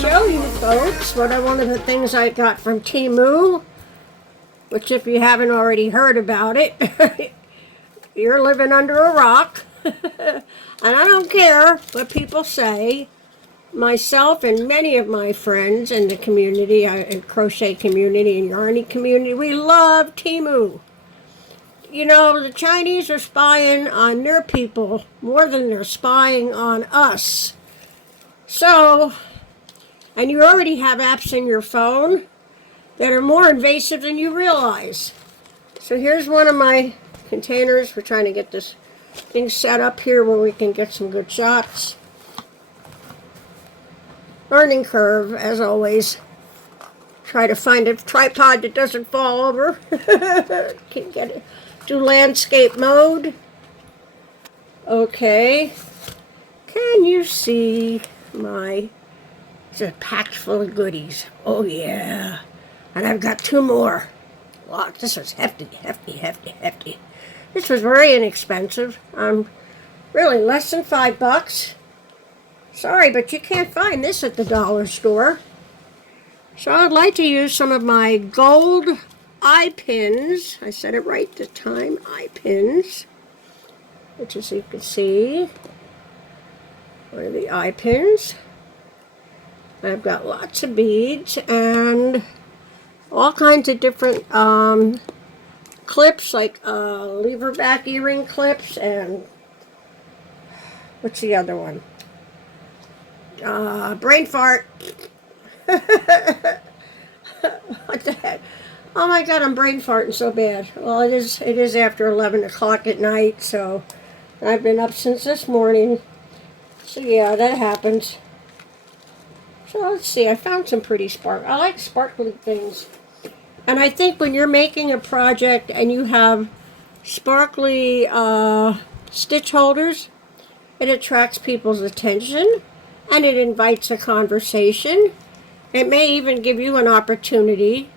show you folks one of the things I got from Temu, which if you haven't already heard about it, you're living under a rock. And I don't care what people say. Myself and many of my friends in the community, in crochet community and yarny community, we love Temu. You know, the Chinese are spying on their people more than they're spying on us. So, and you already have apps in your phone that are more invasive than you realize. So here's one of my containers. We're trying to get this thing set up here where we can get some good shots. Learning curve, as always. Try to find a tripod that doesn't fall over. Can get it. Do landscape mode. Okay. Can you see my... It's a packed full of goodies. Oh yeah. And I've got two more. Wow, this was hefty. This was very inexpensive. Really less than $5. Sorry, but you can't find this at the dollar store. So I'd like to use some of my gold eye pins. I said it right this time, eye pins. Which, as you can see, are the eye pins. I've got lots of beads and all kinds of different clips, like lever back earring clips, and what's the other one? Brain fart. What the heck? Oh my God, I'm brain farting so bad. Well, it is after 11 o'clock at night, so I've been up since this morning. So yeah, that happens. So let's see, I found some pretty I like sparkly things. And I think when you're making a project and you have sparkly stitch holders, it attracts people's attention and it invites a conversation. It may even give you an opportunity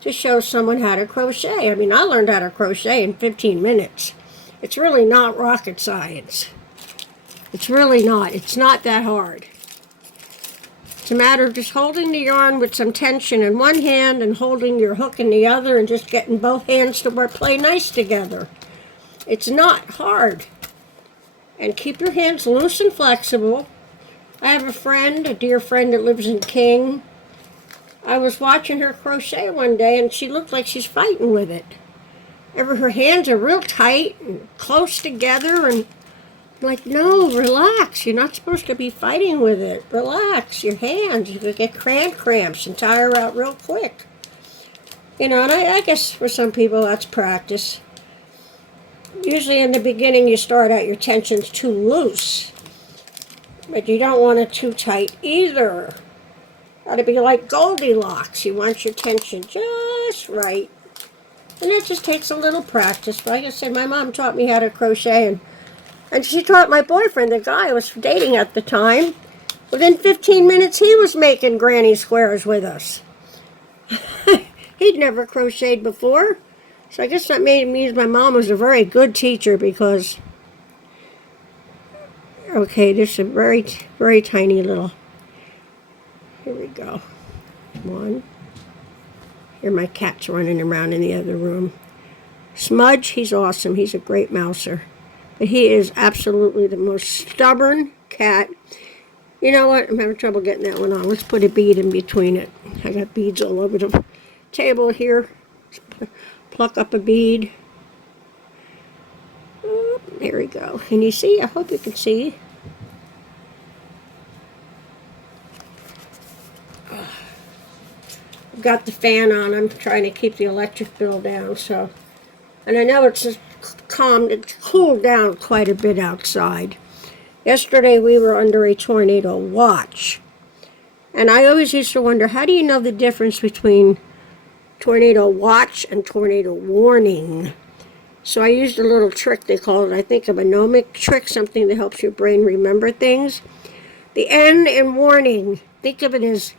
to show someone how to crochet. I mean, I learned how to crochet in 15 minutes. It's really not rocket science. It's really not. It's not that hard. It's a matter of just holding the yarn with some tension in one hand and holding your hook in the other and just getting both hands to play nice together. It's not hard. And keep your hands loose and flexible. I have a friend, a dear friend that lives in King. I was watching her crochet one day and she looked like she's fighting with it. Her hands are real tight and close together, and I'm like, no, relax. You're not supposed to be fighting with it. Relax your hands. You could get cramps and tire out real quick. You know, and I guess for some people that's practice. Usually in the beginning you start out your tension's too loose. But you don't want it too tight either. Got to be like Goldilocks. You want your tension just right. And it just takes a little practice. Like I said, my mom taught me how to crochet, and she taught my boyfriend, the guy I was dating at the time. Within 15 minutes, he was making granny squares with us. He'd never crocheted before. So I guess that made me, my mom was a very good teacher because... Okay, this is a very, very tiny little... Here we go. One. Here my cat's running around in the other room. Smudge, he's awesome. He's a great mouser. But he is absolutely the most stubborn cat. You know what? I'm having trouble getting that one on. Let's put a bead in between it. I got beads all over the table here. Let's pluck up a bead. Oh, there we go. Can you see? I hope you can see. I've got the fan on. I'm trying to keep the electric bill down. So, and I know it's just it's cooled down quite a bit outside. Yesterday we were under a tornado watch. And I always used to wonder, how do you know the difference between tornado watch and tornado warning? So I used a little trick, they call it, I think, a mnemonic trick, something that helps your brain remember things. The N in warning, think of it as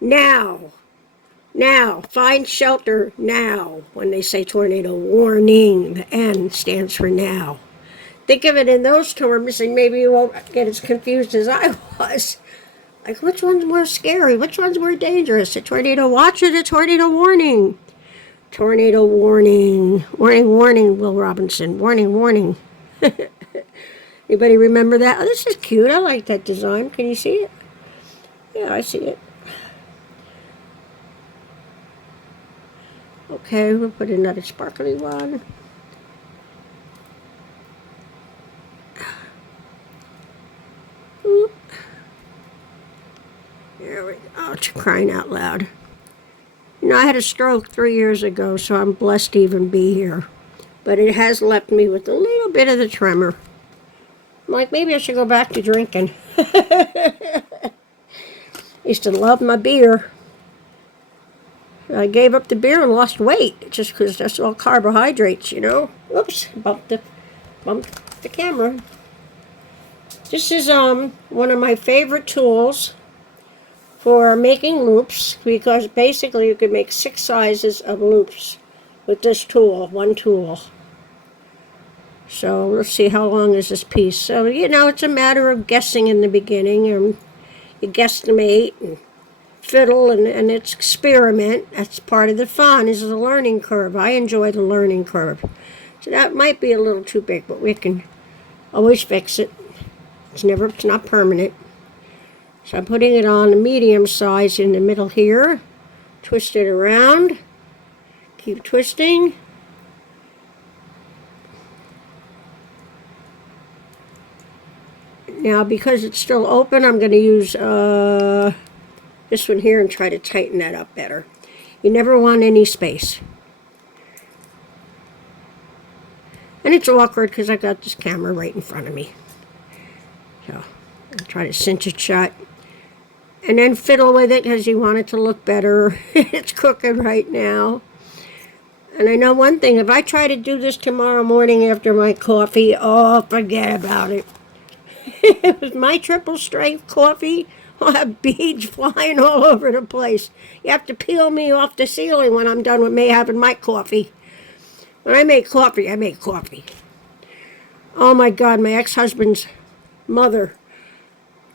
now. Now, find shelter now. When they say tornado warning, the N stands for now. Think of it in those terms, and maybe you won't get as confused as I was. Like, which one's more scary? Which one's more dangerous? A tornado watch or a tornado warning? Tornado warning. Warning, warning, Will Robinson. Warning, warning. Anybody remember that? Oh, this is cute. I like that design. Can you see it? Yeah, I see it. Okay, we'll put another sparkly one. Oop. There we go. Oh, crying out loud. You know, I had a stroke 3 years ago, so I'm blessed to even be here. But it has left me with a little bit of the tremor. I'm like, maybe I should go back to drinking. I used to love my beer. I gave up the beer and lost weight just because that's all carbohydrates, you know. Oops, bumped the camera. This is one of my favorite tools for making loops, because basically you can make 6 sizes of loops with this tool, one tool. So let's see, how long is this piece? So, you know, it's a matter of guessing in the beginning, and you guesstimate and fiddle and it's experiment. That's part of the fun, is the learning curve. I enjoy the learning curve. So that might be a little too big, but we can always fix it. It's not permanent. So I'm putting it on a medium size in the middle here. Twist it around. Keep twisting. Now, because it's still open, I'm going to use this one here and try to tighten that up better. You never want any space. And it's awkward because I got this camera right in front of me. So I'll try to cinch it shut. And then fiddle with it because you want it to look better. It's cooking right now. And I know one thing, if I try to do this tomorrow morning after my coffee, oh, forget about it. With my triple strength coffee, I'll have beads flying all over the place. You have to peel me off the ceiling when I'm done with me having my coffee. When I make coffee, I make coffee. Oh my God, my ex-husband's mother.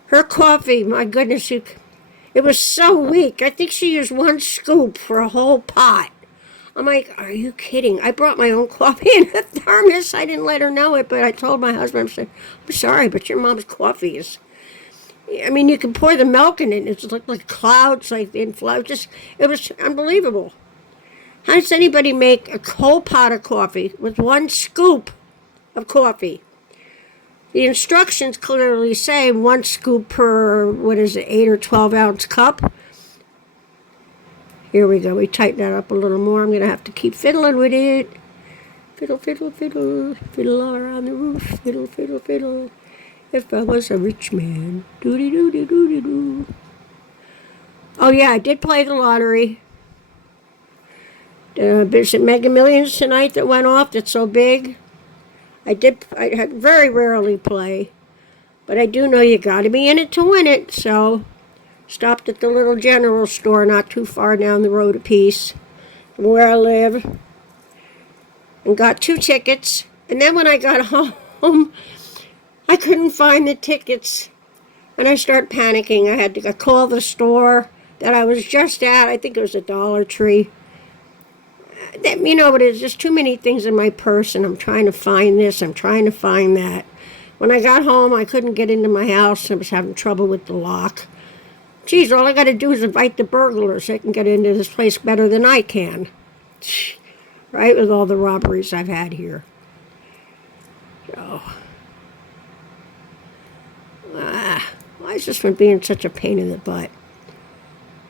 Her coffee, my goodness, it was so weak. I think she used 1 scoop for a whole pot. I'm like, are you kidding? I brought my own coffee in a thermos. I didn't let her know it, but I told my husband, I said, I'm sorry, but your mom's coffee is... I mean, you can pour the milk in it, and it looked like clouds, like in flowers. It was unbelievable. How does anybody make a whole pot of coffee with 1 scoop of coffee? The instructions clearly say 1 scoop per, 8 or 12 ounce cup. Here we go. We tighten that up a little more. I'm going to have to keep fiddling with it. Fiddle, fiddle, fiddle. Fiddle all around the roof. Fiddle, fiddle, fiddle. If I was a rich man. Doody-doo-doo-doo-doo. Oh, yeah, I did play the lottery. There's a Mega Millions tonight that went off that's so big. I very rarely play. But I do know you got to be in it to win it, so... Stopped at the little general store not too far down the road a piece from where I live. And got 2 tickets. And then when I got home, I couldn't find the tickets. And I started panicking. I had to call the store that I was just at. I think it was a Dollar Tree. You know what it is? There's too many things in my purse, and I'm trying to find this. I'm trying to find that. When I got home, I couldn't get into my house. I was having trouble with the lock. Geez, all I got to do is invite the burglars. They can get into this place better than I can. Right, with all the robberies I've had here. So, why is this one being such a pain in the butt?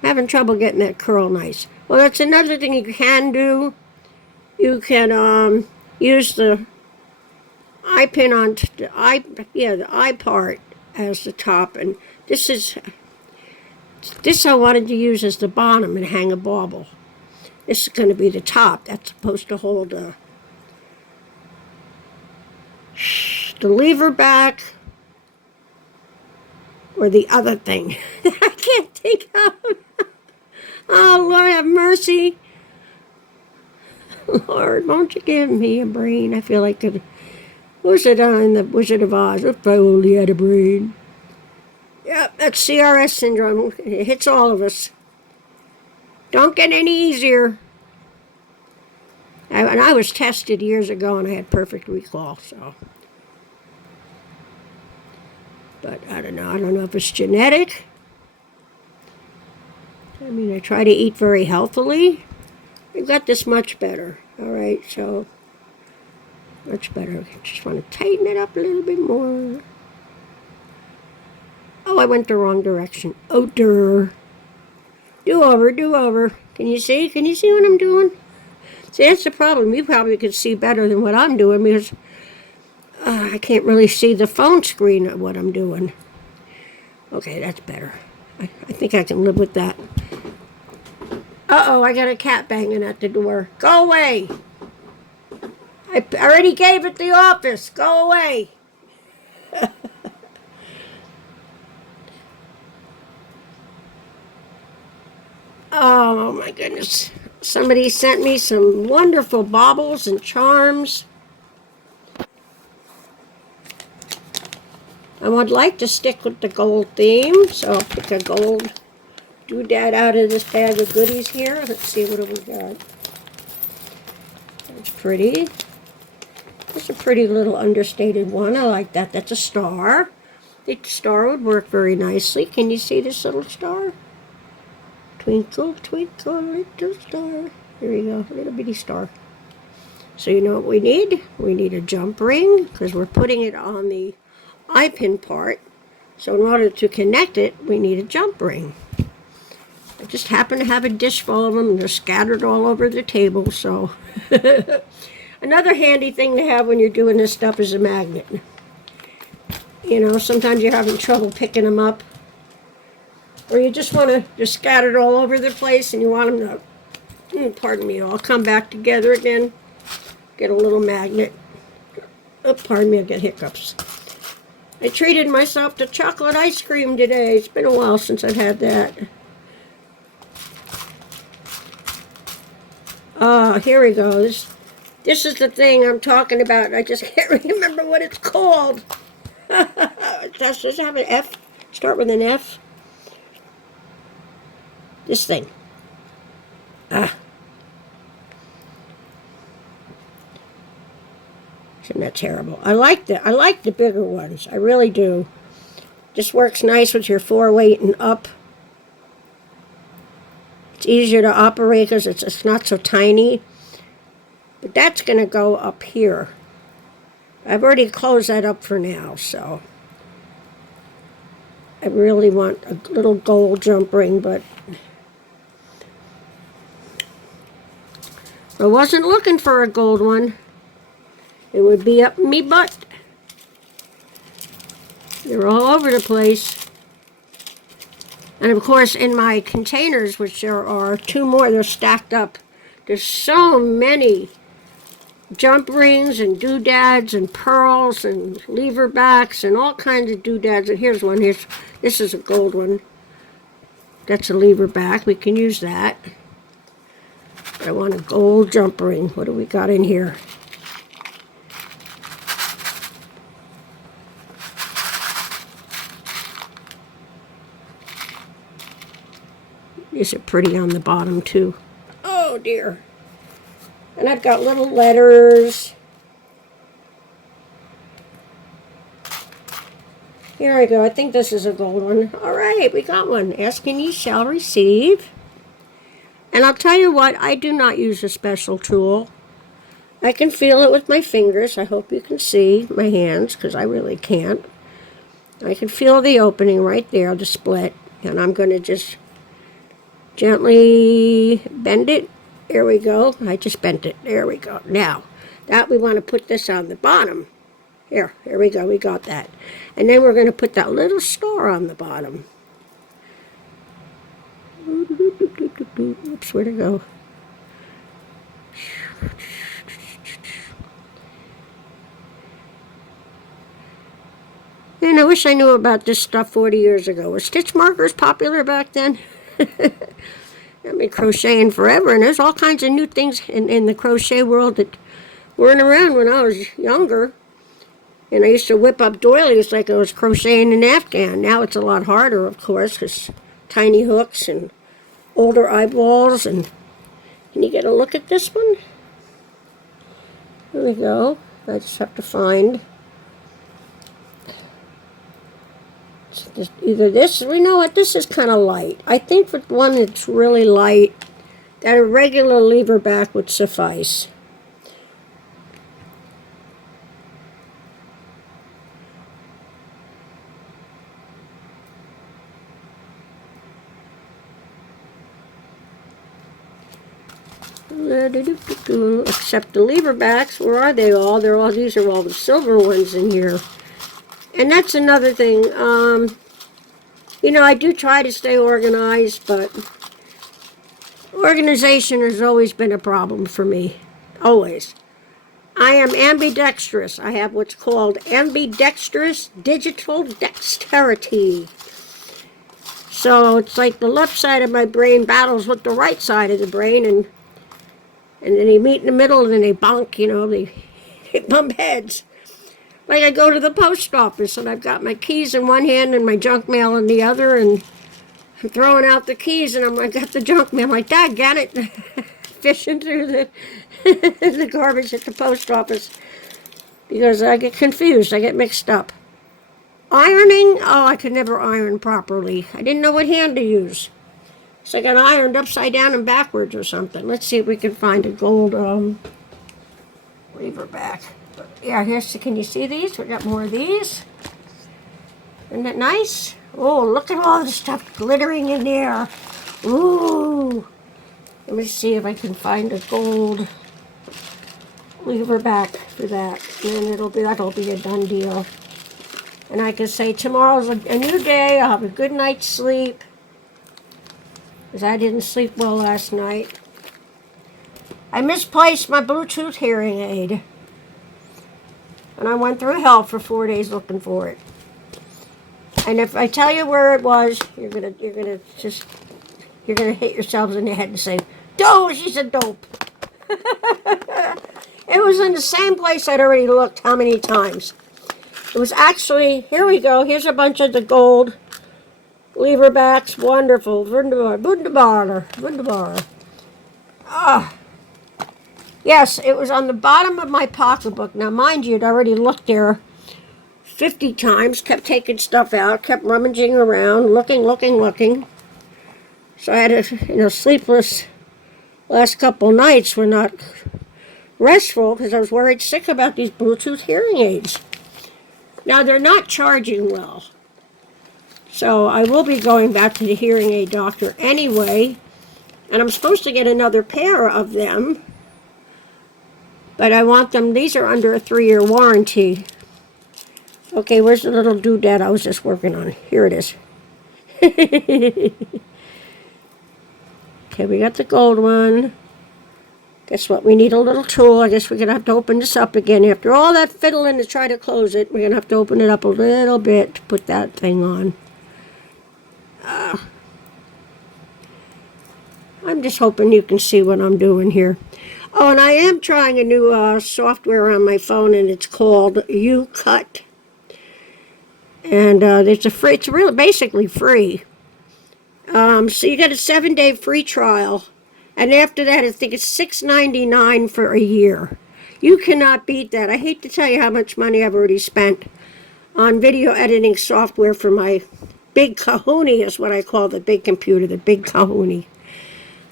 I'm having trouble getting that curl nice. Well, that's another thing you can do. You can use the eye pin on the eye part as the top, and this I wanted to use as the bottom and hang a bauble. This is going to be the top. That's supposed to hold the lever back, or the other thing. I can't think of. Oh, Lord have mercy. Lord, won't you give me a brain? I feel like it. What was it in the Wizard of Oz? If I only had a brain. Yep, that's CRS syndrome. It hits all of us. Don't get any easier. And I was tested years ago and I had perfect recall, so. But I don't know. I don't know if it's genetic. I mean, I try to eat very healthily. I got this much better. All right, so much better. I just want to tighten it up a little bit more. Oh, I went the wrong direction. Oh, durr. Do over, do over. Can you see? Can you see what I'm doing? See, that's the problem. You probably could see better than what I'm doing because I can't really see the phone screen of what I'm doing. Okay, that's better. I think I can live with that. Uh-oh, I got a cat banging at the door. Go away. I already gave it the office. Go away. Oh, my goodness. Somebody sent me some wonderful baubles and charms. I would like to stick with the gold theme, so I'll pick a gold doodad out of this bag of goodies here. Let's see, what do we got? That's pretty. That's a pretty little understated one. I like that. That's a star. The star would work very nicely. Can you see this little star? Twinkle, twinkle, little star. There you go, little bitty star. So you know what we need? We need a jump ring, because we're putting it on the eye pin part. So in order to connect it, we need a jump ring. I just happen to have a dish full of them, and they're scattered all over the table, so. Another handy thing to have when you're doing this stuff is a magnet. You know, sometimes you're having trouble picking them up. Or you just want to, they're scattered all over the place and you want them to, pardon me, all come back together again. Get a little magnet. Oh, pardon me, I get hiccups. I treated myself to chocolate ice cream today. It's been a while since I've had that. Here we go. This is the thing I'm talking about. I just can't remember what it's called. Does this have an F? Start with an F? This thing. Isn't that terrible? I like the bigger ones. I really do. This works nice with your 4-weight and up. It's easier to operate because it's not so tiny. But that's going to go up here. I've already closed that up for now, so. I really want a little gold jump ring, but I wasn't looking for a gold one. It would be up me butt. They're all over the place. And of course, in my containers, which there are 2 more, they're stacked up. There's so many jump rings and doodads and pearls and lever backs and all kinds of doodads. And here's one. This is a gold one. That's a lever back. We can use that. I want a gold jump ring. What do we got in here? Is it pretty on the bottom too? Oh dear. And I've got little letters. Here I go. I think this is a gold one. All right, we got one. Ask and ye shall receive. And I'll tell you what, I do not use a special tool. I can feel it with my fingers. I hope you can see my hands, because I really can't. I can feel the opening right there, the split. And I'm going to just gently bend it. There we go. I just bent it. There we go. Now, that we want to put this on the bottom. Here we go. We got that. And then we're going to put that little star on the bottom. Oops, where'd it go? And I wish I knew about this stuff 40 years ago. Were stitch markers popular back then? I've been crocheting forever, and there's all kinds of new things in the crochet world that weren't around when I was younger. And I used to whip up doilies like I was crocheting an Afghan. Now it's a lot harder, of course, because tiny hooks and older eyeballs. And can you get a look at this one? Here we go. I just have to find either this. We know what, this is kind of light. I think for one that's really light, that a regular lever back would suffice. Except the lever backs, where are they all? These are all the silver ones in here. And that's another thing. You know, I do try to stay organized, but organization has always been a problem for me. Always. I am ambidextrous. I have what's called ambidextrous digital dexterity. So it's like the left side of my brain battles with the right side of the brain, and then they meet in the middle, and then they bonk, you know, they bump heads. Like I go to the post office, and I've got my keys in one hand and my junk mail in the other, and I'm throwing out the keys, and I got the junk mail. I'm like, daggone it, fishing through the garbage at the post office, because I get confused, I get mixed up. Ironing, oh, I could never iron properly. I didn't know what hand to use. So I got ironed upside down and backwards or something. Let's see if we can find a gold lever back. Yeah, here's, can you see these? We got more of these. Isn't that nice? Oh, look at all the stuff glittering in there. Ooh. Let me see if I can find a gold lever back for that. And that'll be a done deal. And I can say tomorrow's a new day. I'll have a good night's sleep, because I didn't sleep well last night. I misplaced my Bluetooth hearing aid, and I went through hell for 4 days looking for it. And if I tell you where it was, you're gonna hit yourselves in the head and say, "Doe, she's a dope." It was in the same place I'd already looked how many times. It was actually, here we go, here's a bunch of the gold lever backs. Wonderful. Wunderbar. Ah. Yes, it was on the bottom of my pocketbook. Now, mind you, I'd already looked there 50 times, kept taking stuff out, kept rummaging around, looking. So I had a, sleepless last couple nights were not restful, because I was worried sick about these Bluetooth hearing aids. Now, they're not charging well. So I will be going back to the hearing aid doctor anyway. And I'm supposed to get another pair of them. But I want them, these are under a 3-year warranty. Okay, where's the little doodad I was just working on? Here it is. Okay, we got the gold one. Guess what? We need a little tool. I guess we're going to have to open this up again. After all that fiddling to try to close it, we're going to have to open it up a little bit to put that thing on. I'm just hoping you can see what I'm doing here. Oh, and I am trying a new software on my phone, and it's called UCut. And it's really basically free. So you get a 7-day free trial. And after that, I think it's $6.99 for a year. You cannot beat that. I hate to tell you how much money I've already spent on video editing software for my big kahuna, is what I call the big computer, the big kahuna.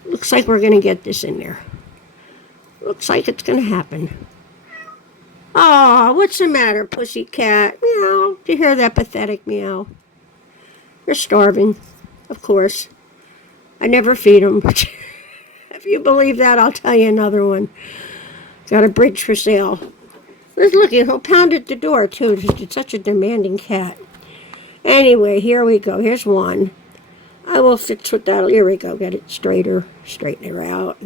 Looks like we're going to get this in there. Looks like it's going to happen. Oh, what's the matter, pussycat? Meow. Do you hear that pathetic meow? You're starving, of course. I never feed them. If you believe that, I'll tell you another one. Got a bridge for sale. Let's look, he'll pound at the door, too. It's such a demanding cat. Anyway, here we go. Here's one. I will fix with that. Here we go. Get it straighter. Straighten her out.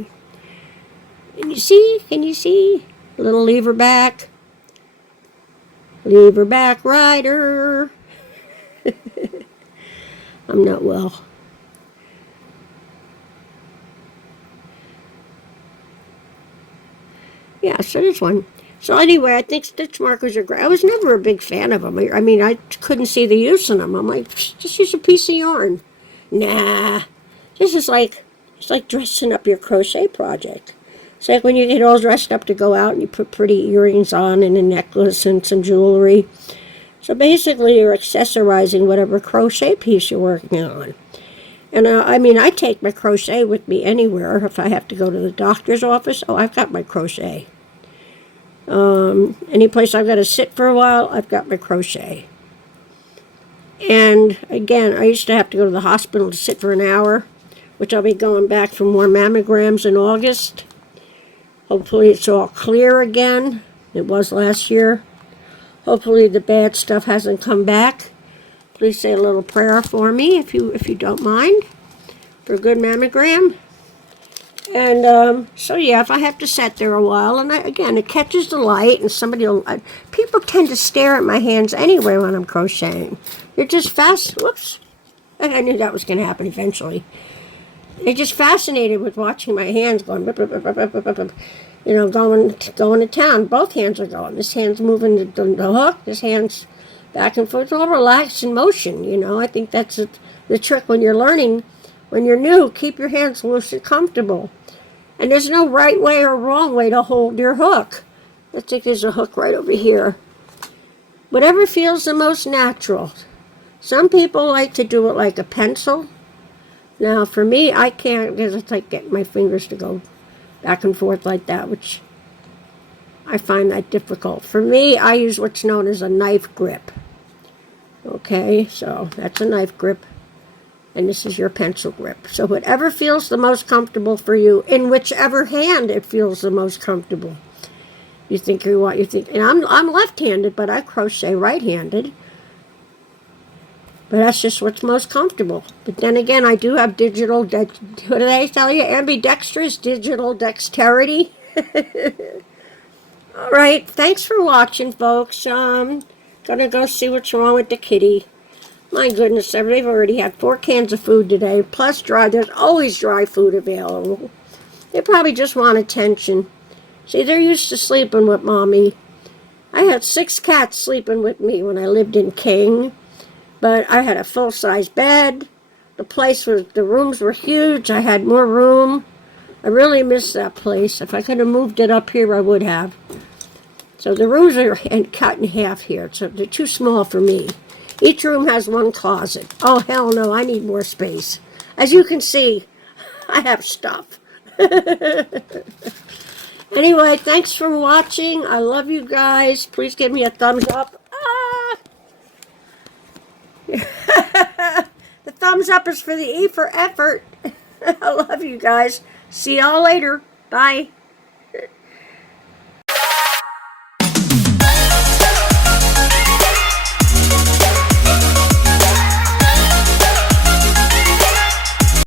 Can you see? Can you see? A little lever back. Lever back rider. I'm not well. Yeah, so there's one. So anyway, I think stitch markers are great. I was never a big fan of them. I mean, I couldn't see the use in them. I'm like, just use a piece of yarn. Nah, this is like, it's like dressing up your crochet project. It's like when you get all dressed up to go out and you put pretty earrings on and a necklace and some jewelry. So basically you're accessorizing whatever crochet piece you're working on. And I mean, I take my crochet with me anywhere. If I have to go to the doctor's office, oh, I've got my crochet. Any place I've got to sit for a while, I've got my crochet. And again, I used to have to go to the hospital to sit for an hour, which I'll be going back for more mammograms in August. Hopefully it's all clear again. It was last year. Hopefully the bad stuff hasn't come back. Please say a little prayer for me if you don't mind, for a good mammogram. And so yeah, if I have to sit there a while, and again, it catches the light, and somebody will. People tend to stare at my hands anyway when I'm crocheting. They're just whoops! I knew that was going to happen eventually. They're just fascinated with watching my hands going, going to town. Both hands are going. This hand's moving the hook. This hand's back and forth. It's all relaxed in motion. I think that's the trick when you're learning. When you're new, keep your hands loose and comfortable. And there's no right way or wrong way to hold your hook. I think there's a hook right over here. Whatever feels the most natural. Some people like to do it like a pencil. Now, for me, I can't, because it's like getting my fingers to go back and forth like that, which I find that difficult. For me, I use what's known as a knife grip. Okay, so that's a knife grip. And this is your pencil grip. So whatever feels the most comfortable for you, in whichever hand it feels the most comfortable. And I'm left-handed, but I crochet right-handed. But that's just what's most comfortable. But then again, I do have what did I tell you? Ambidextrous digital dexterity. All right, thanks for watching, folks. Gonna go see what's wrong with the kitty. My goodness, they've already had 4 cans of food today, plus dry. There's always dry food available. They probably just want attention. See, they're used to sleeping with Mommy. I had 6 cats sleeping with me when I lived in King, but I had a full-size bed. The rooms were huge. I had more room. I really miss that place. If I could have moved it up here, I would have. So the rooms are cut in half here, so they're too small for me. Each room has 1 closet. Oh, hell no, I need more space. As you can see, I have stuff. Anyway, thanks for watching. I love you guys. Please give me a thumbs up. The thumbs up is for the E for effort. I love you guys. See y'all later. Bye.